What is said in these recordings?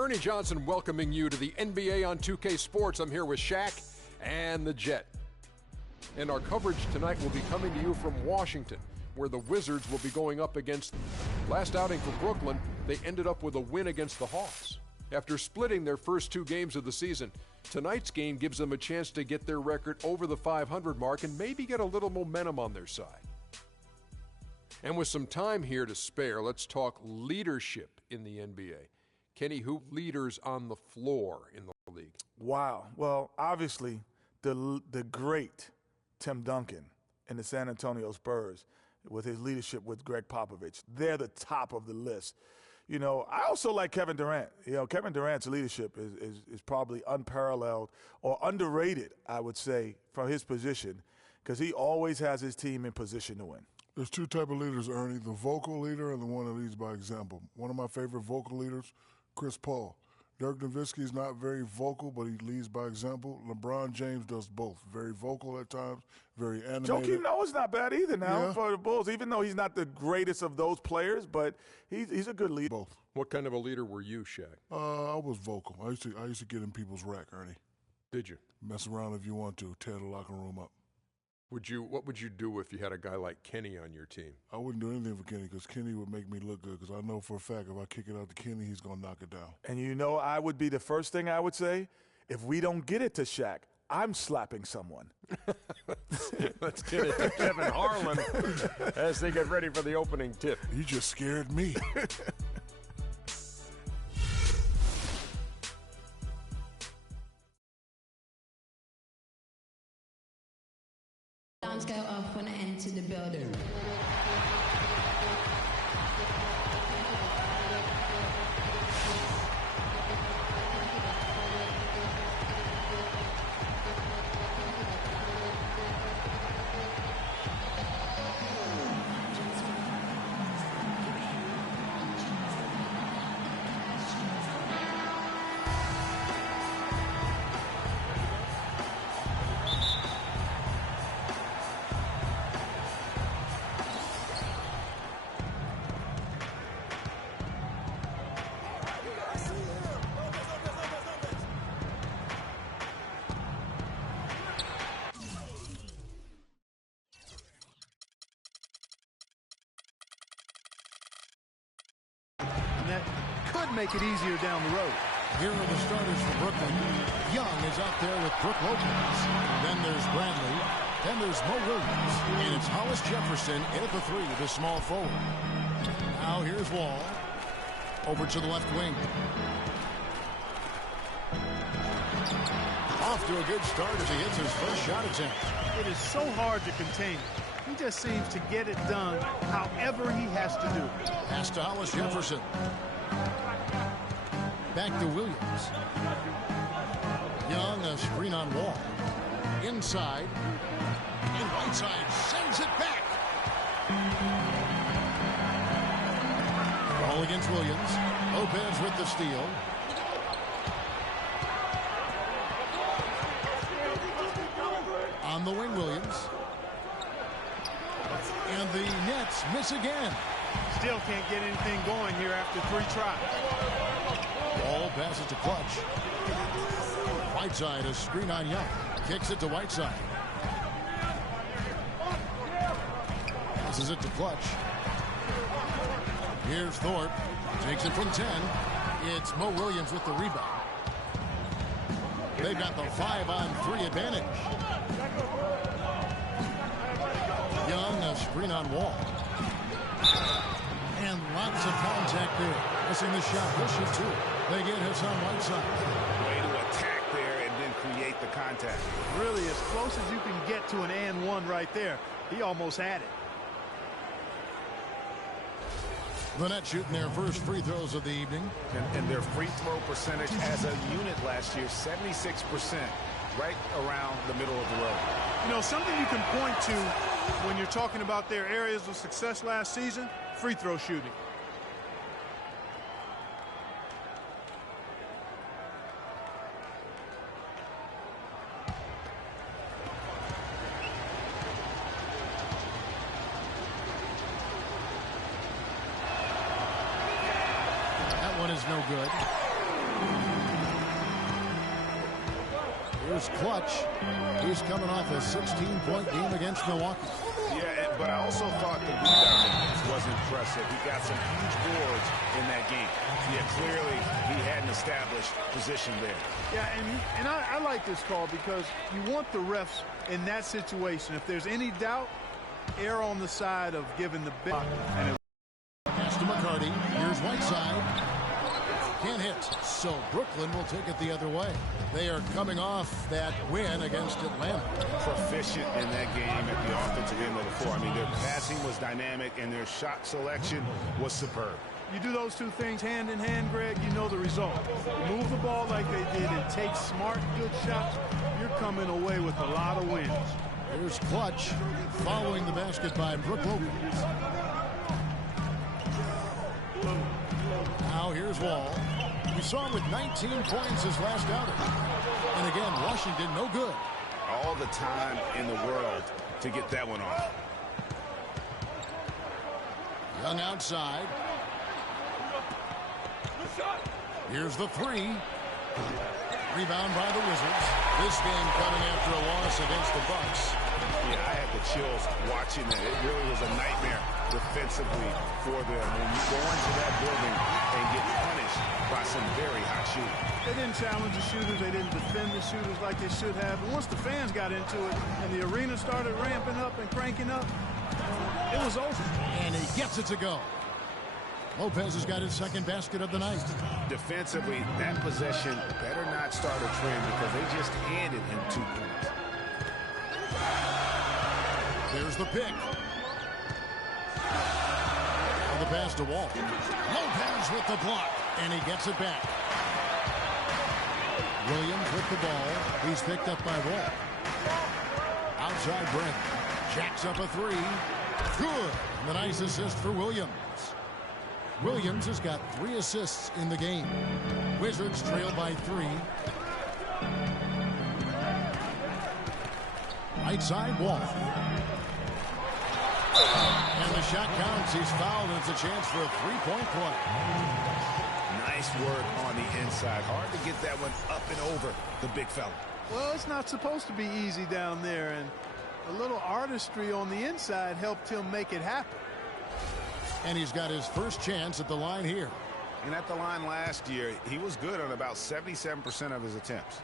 Ernie Johnson welcoming you to the NBA on 2K Sports. I'm here with Shaq and the Jet. And our coverage tonight will be coming to you from Washington, where the Wizards will be going up against last outing for Brooklyn. They ended up with a win against the Hawks. After splitting their first 2 games of the season, tonight's game gives them a chance to get their record over the 500 mark and maybe get a little momentum on their side. And with some time here to spare, let's talk leadership in the NBA. Kenny, who leaders on the floor in the league? Wow. Well, obviously, the great Tim Duncan and the San Antonio Spurs with his leadership with Greg Popovich. They're the top of the list. You know, I also like Kevin Durant. You know, Kevin Durant's leadership is probably unparalleled or underrated, I would say, from his position, because he always has his team in position to win. There's 2 types of leaders, Ernie, the vocal leader and the one that leads by example. One of my favorite vocal leaders, Chris Paul. Dirk Nowitzki is not very vocal, but he leads by example. LeBron James does both. Very vocal at times, very animated. Joakim Noah's not bad either now for the Bulls, even though he's not the greatest of those players, but he's a good leader. Both. What kind of a leader were you, Shaq? I was vocal. I used to get in people's rack, Ernie. Did you? Mess around if you want to. Tear the locker room up. What would you do if you had a guy like Kenny on your team? I wouldn't do anything for Kenny because Kenny would make me look good because I know for a fact if I kick it out to Kenny, he's going to knock it down. And you know, I would be the first thing I would say, if we don't get it to Shaq, I'm slapping someone. Let's get it to Kevin Harlan as they get ready for the opening tip. You just scared me. Sounds go off when I enter the building. That could make it easier down the road. Here are the starters for Brooklyn. Young is out there with Brook Lopez. Then there's Bradley. Then there's Mo Williams. And it's Hollis Jefferson in at the 3, the small forward. Now here's Wall. Over to the left wing. Off to a good start as he hits his first shot attempt. It is so hard to contain him. He just seems to get it done however he has to do it. Pass to Hollis Jefferson. Back to Williams. Young, a screen on Wall. Inside. And Whiteside sends it back. Ball against Williams. Lopez with the steal. On the wing, Williams. And the Nets miss again. Still can't get anything going here after 3 tries. Ball passes to Clutch. Whiteside, a screen on Young. Kicks it to Whiteside. Passes it to Clutch. Here's Thorpe. Takes it from 10. It's Mo Williams with the rebound. They've got the 5-on-3 advantage. Young, a screen on Wall. And lots of contact there. Missing the shot. He'll shoot 2. They get Hassan Whiteside. Way to attack there and then create the contact. Really as close as you can get to an and 1 right there. He almost had it. The Nets shooting their first free throws of the evening. And their free throw percentage as a unit last year, 76%, right around the middle of the road. You know, something you can point to when you're talking about their areas of success last season, free throw shooting. That one is no good. Here's Clutch. He's coming off a 16-point game against Milwaukee. Yeah, but I also thought the rebounding was impressive. He got some huge boards in that game. Yeah, clearly he had an established position there. Yeah, and I like this call because you want the refs in that situation. If there's any doubt, err on the side of giving the big. Pass to McCarty. Here's Whiteside. Can't hit. So Brooklyn will take it the other way. They are coming off that win against Atlanta. Proficient in that game at the offensive end of the floor. I mean, their passing was dynamic and their shot selection was superb. You do those two things hand in hand, Greg, you know the result. Move the ball like they did and take smart, good shots. You're coming away with a lot of wins. Here's Clutch following the basket by Brook Lopez. Now here's Wall. We saw him with 19 points his last outing. And again, Washington no good. All the time in the world to get that one off. Young outside. Here's the three. Rebound by the Wizards. This game coming after a loss against the Bucks. Yeah, I had the chills watching that. It really was a nightmare defensively for them when you go into that building and get punished by some very hot shooting. They didn't challenge the shooters. They didn't defend the shooters like they should have. And once the fans got into it and the arena started ramping up and cranking up, it was over. And he gets it to go. Lopez has got his second basket of the night. Defensively, that possession better not start a trend because they just handed him 2 points. There's the pick. The pass to Wall. Lopez with the block, and he gets it back. Williams with the ball. He's picked up by Wall. Outside Brent. Jacks up a three. Good. And a nice assist for Williams. Williams has got 3 assists in the game. Wizards trail by 3. Right side Wall. And the shot counts. He's fouled, and it's a chance for a 3-point play. Nice work on the inside. Hard to get that one up and over the big fella. Well, it's not supposed to be easy down there, and a little artistry on the inside helped him make it happen. And he's got his first chance at the line here. And at the line last year, he was good on about 77% of his attempts.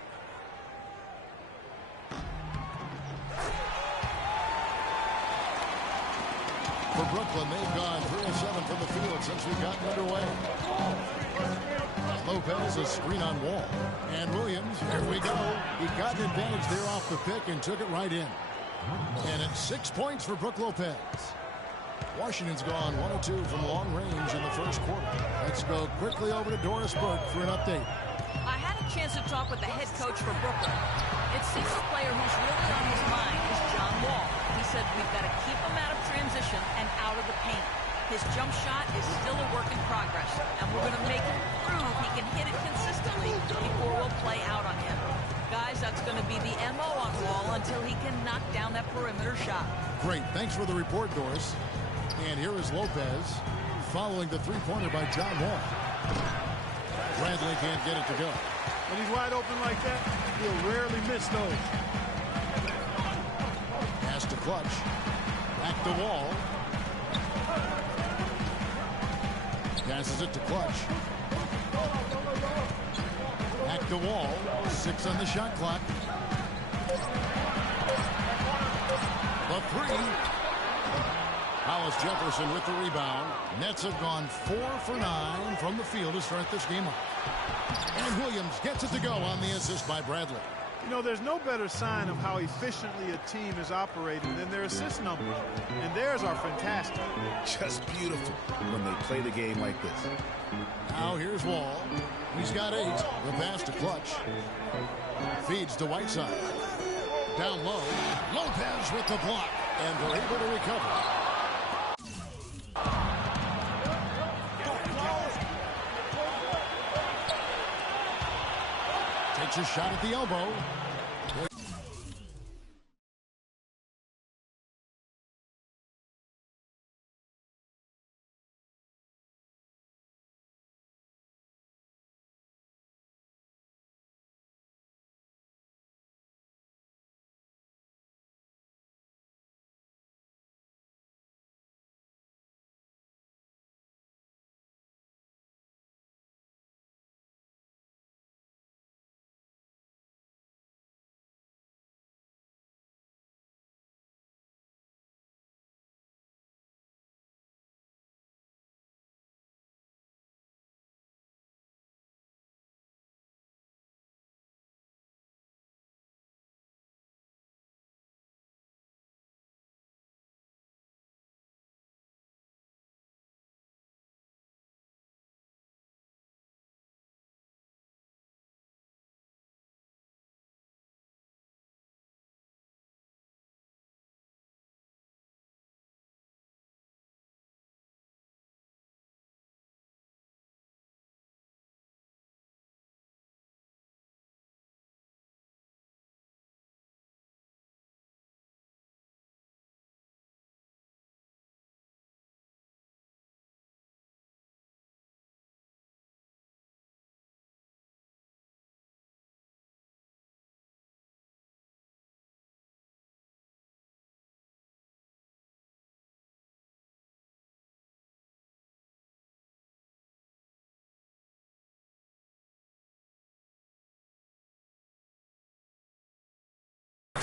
For Brooklyn, they've gone 3 of 7 from the field since we got underway. Lopez, a screen on Wall. And Williams, here we go. He got an advantage there off the pick and took it right in. And it's 6 points for Brook Lopez. Washington's gone 1 of 2 from long range in the first quarter. Let's go quickly over to Doris Burke for an update. I had a chance to talk with the head coach for Brooklyn. It seems the player who's really on his mind is John Wall. He said we've got to keep him out of transition and out of the paint. His jump shot is still a work in progress, and we're going to make him prove he can hit it consistently before we'll play out on him. Guys, that's going to be the MO on Wall until he can knock down that perimeter shot. Great. Thanks for the report, Doris. And here is Lopez following the three-pointer by John Wall. Bradley can't get it to go. When he's wide open like that, he'll rarely miss those. Pass to Clutch. Back to Wall. Passes it to Clutch. Back to Wall. 6 on the shot clock. The three. Hollis Jefferson with the rebound. Nets have gone 4 for 9 from the field to start this game off. And Williams gets it to go on the assist by Bradley. You know, there's no better sign of how efficiently a team is operating than their assist numbers. And theirs are fantastic. Just beautiful when they play the game like this. Now here's Wall. He's got 8. The pass to Clutch. Feeds to Whiteside. Down low. Lopez with the block. And they're able to recover. Takes a shot at the elbow.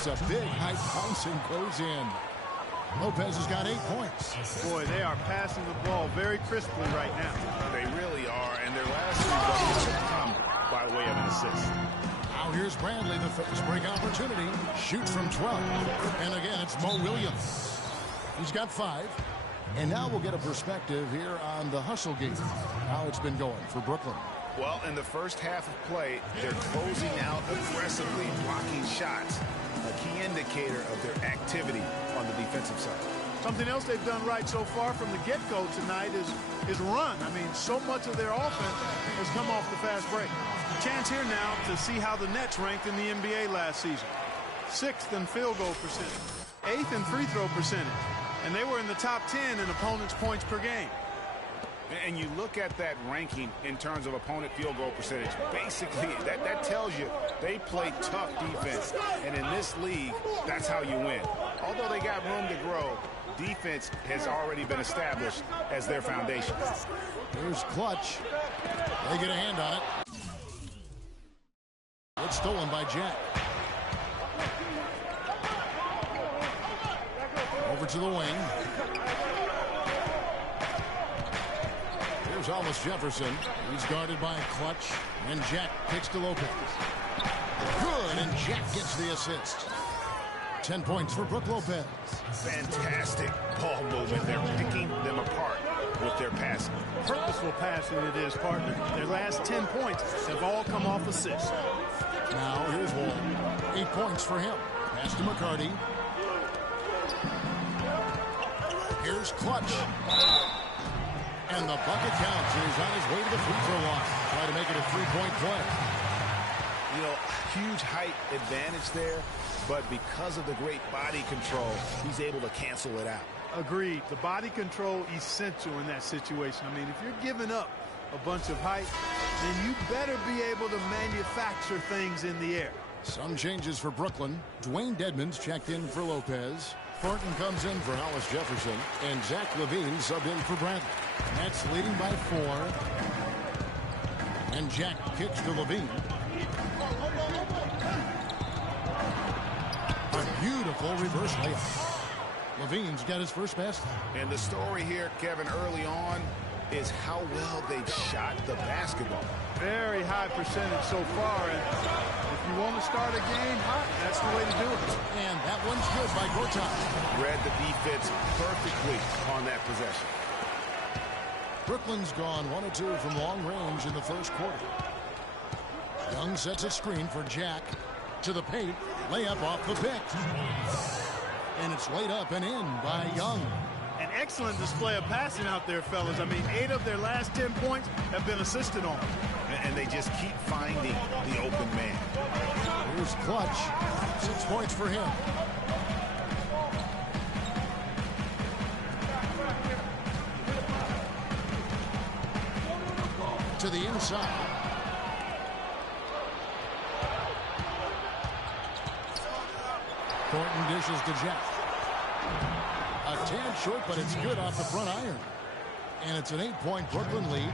It's a big high bouncing goes in. Lopez has got 8 points. Boy, they are passing the ball very crisply right now. They really are, and their last 3 buckets have come by way of an assist. Now here's Bradley, the fast break opportunity. Shoots from 12. And again, it's Mo Williams. He's got 5. And now we'll get a perspective here on the hustle game, how it's been going for Brooklyn. Well, in the first half of play, they're closing out aggressively, blocking shots, a key indicator of their activity on the defensive side. Something else they've done right so far from the get-go tonight is run. I mean, so much of their offense has come off the fast break. Chance here now to see how the Nets ranked in the NBA last season. 6th in field goal percentage, 8th in free throw percentage, and they were in the top 10 in opponents' points per game. And you look at that ranking in terms of opponent field goal percentage, basically that tells you they play tough defense. And in this league, that's how you win. Although they got room to grow, defense has already been established as their foundation. Here's Clutch. They get a hand on it. It's stolen by Jack. Over to the wing. Here's Hollis Jefferson. He's guarded by Clutch. And Jack kicks to Lopez. Good, and Jack gets the assist. 10 points for Brook Lopez. Fantastic ball movement. They're picking them apart with their passing. Purposeful passing it is, partner. Their last 10 points have all come off assists. Now here's Wall. 8 points for him. Pass to McCarty. Here's Clutch. And the bucket counts. He's on his way to the free throw line. Try to make it a 3-point play. You know, huge height advantage there, but because of the great body control, he's able to cancel it out. Agreed. The body control essential in that situation. I mean, if you're giving up a bunch of height, then you better be able to manufacture things in the air. Some changes for Brooklyn. Dwayne Dedmon's checked in for Lopez. Thornton comes in for Hollis Jefferson. And Zach LaVine subbed in for Bradley. Nets leading by 4. And Jack kicks to LaVine. A beautiful reverse layup. LaVine's got his first basket. And the story here, Kevin, early on is how well they've shot the basketball. Very high percentage so far. And if you want to start a game hot, that's the way to do it. And that one's good by Gortat. Read the defense perfectly on that possession. Brooklyn's gone 1 of 2 from long range in the first quarter. Young sets a screen for Jack. To the paint. Layup off the pick. And it's laid up and in by Young. An excellent display of passing out there, fellas. I mean, 8 of their last 10 points have been assisted on. And they just keep finding the open man. Here's Clutch. 6 points for him. To the inside. Thornton dishes to Jack. A tad short, but it's good off the front iron. And it's an 8-point Brooklyn lead.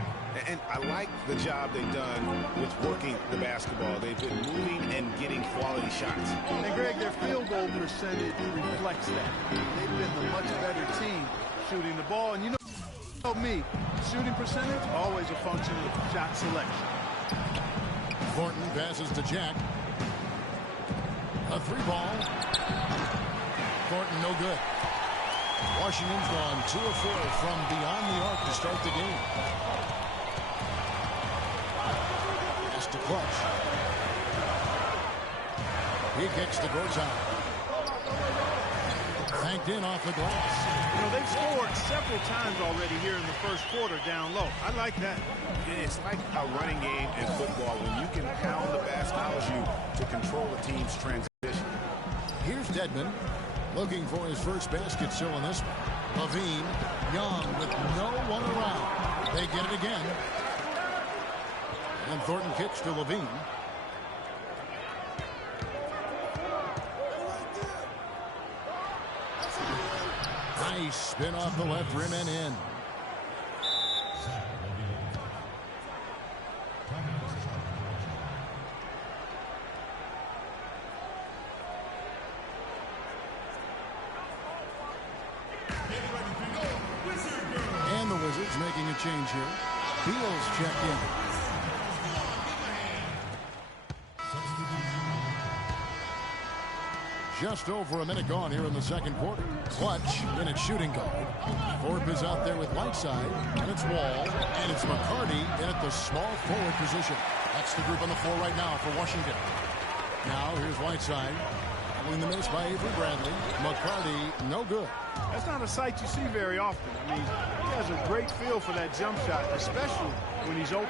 And I like the job they've done with working the basketball. They've been moving and getting quality shots. And, Greg, their field goal percentage reflects that. They've been the much better team shooting the ball. And you know me, shooting percentage, always a function of shot selection. Thornton passes to Jack. A 3-ball. Thornton no good. Washington's gone 2 of 4 from beyond the arc to start the game. Pass to Clutch. He kicks to Gortat. Banked in off the glass. You know, they've scored several times already here in the first quarter down low. I like that. It's like a running game in football when you can pound the basket, allows you to control the team's transition. Here's Dedmon looking for his first basket still in this one. LaVine, Young with no one around. They get it again. And Thornton kicks to LaVine. Nice spin off the left rim and in. change here. Beals checked in. Just over a minute gone here in the second quarter. Clutch in at shooting guard. Thorpe is out there with Whiteside, and it's Wall, and it's McCarty in at the small forward position. That's the group on the floor right now for Washington. Now here's Whiteside. Following the miss by Avery Bradley. McCarty, no good. That's not a sight you see very often. I mean, he has a great feel for that jump shot, especially when he's open.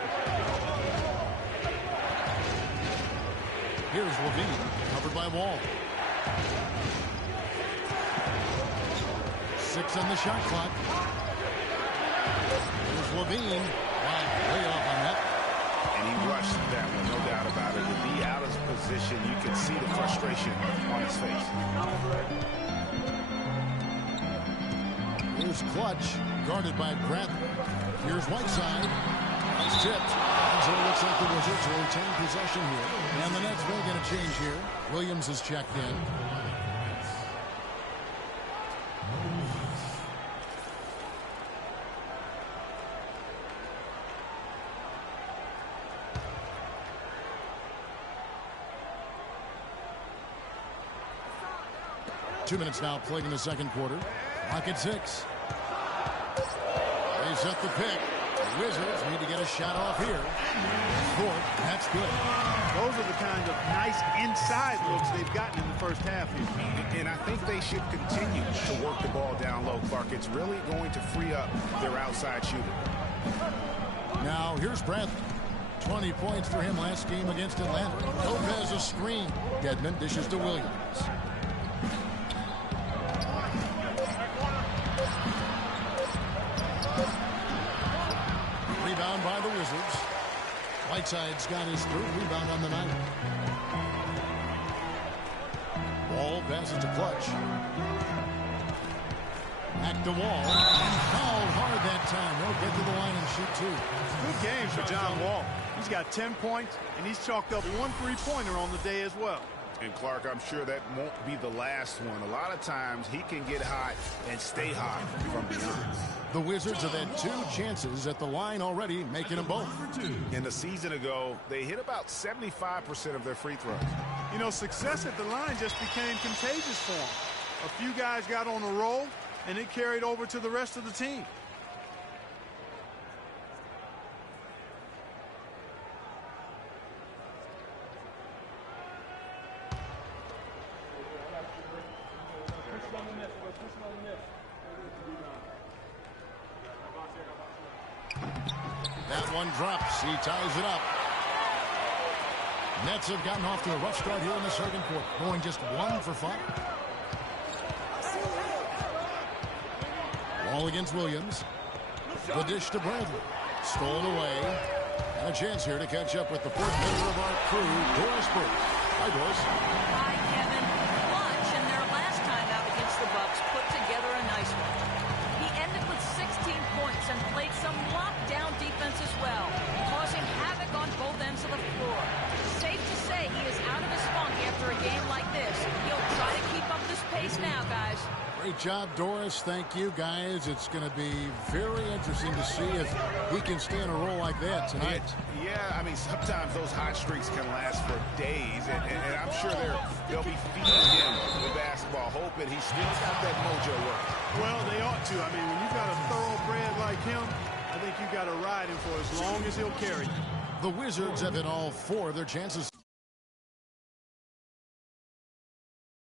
Here's Levine, covered by Wall. 6 on the shot clock. Here's Levine. Wow, way off on that. And he rushed that one, no doubt about it. To be out of position, you could see the frustration on his face. Here's Clutch, guarded by Bradley. Here's Whiteside. It's tipped. And so it looks like the Wizards will retain possession here. And the Nets will get a change here. Williams is checked in. Two minutes now played in the second quarter. Clock at 6. They set the pick. The Wizards need to get a shot off here. Thorpe, that's good. Those are the kind of nice inside looks they've gotten in the first half here. And I think they should continue to work the ball down low, Clark. It's really going to free up their outside shooter. Now here's Bradley. 20 points for him last game against Atlanta. Lopez a screen. Dedmon dishes to Williams. Rebound by the Wizards. Whiteside's got his third rebound on the night. Wall passes to Clutch. Back to Wall. And fouled hard that time. They'll get to the line and shoot two. Good game for John Wall. He's got 10 points, and he's chalked up 1 3-pointer on the day as well. And Clark, I'm sure that won't be the last one. A lot of times he can get hot and stay hot from beyond. The Wizards have had 2 chances at the line already, making them both. In the season ago, they hit about 75% of their free throws. You know, success at the line just became contagious for him. A few guys got on a roll, and it carried over to the rest of the team. That one drops. He ties it up. Nets have gotten off to a rough start here in the second quarter, going just 1 for 5. Wall against Williams. The dish to Bradley. Stolen away. And a chance here to catch up with the 4th member of our crew, Doris Burke. Hi, Doris. Hi, Kevin. Clutch in their last time out against the Bucks put together a nice one. He ended with 16 points and played some lockdown defense as well, causing havoc on both ends of the floor. Safe to say he is out of his funk after a game like this. He'll try to keep up this pace now, guys. Great job, Doris. Thank you, guys. It's going to be very interesting to see if he can stay in a role like that tonight. Yeah, I mean, sometimes those hot streaks can last for days, and I'm sure they'll be feeding him the basketball, hoping he's still got that mojo working. Well, they ought to. I mean, when you've got a thoroughbred like him, I think you've got to ride him for as long as he'll carry. The Wizards have hit all 4 of their chances